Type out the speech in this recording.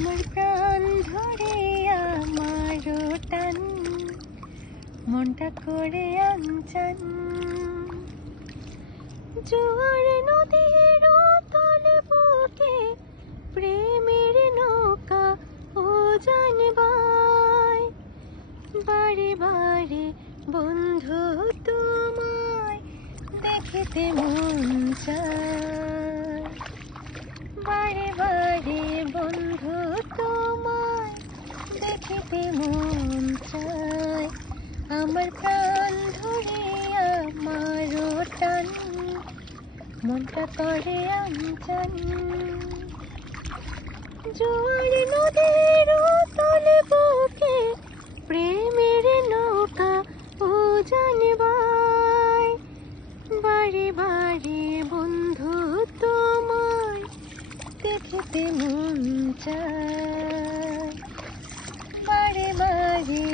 আমার প্রাণ ধরে আমারও টান, মনটা করে আনচান। জোয়ার নদীর তলে বুকে প্রেমের নৌকা ও জানবাই, বারে বারে বন্ধু তোমায় দেখিতে মন চায়। বারে বারে বন্ধু তোমায় দেখিতে মন চায়। আমার প্রাণ ধরে আমারও টান, মনটা করে আনচান। জোয়ার নদীর তলে বুকে প্রেমের নৌকা ও জানবাই, বারে বারে বন্ধু তোমায় দেখিতে মন চায়। বারে বারে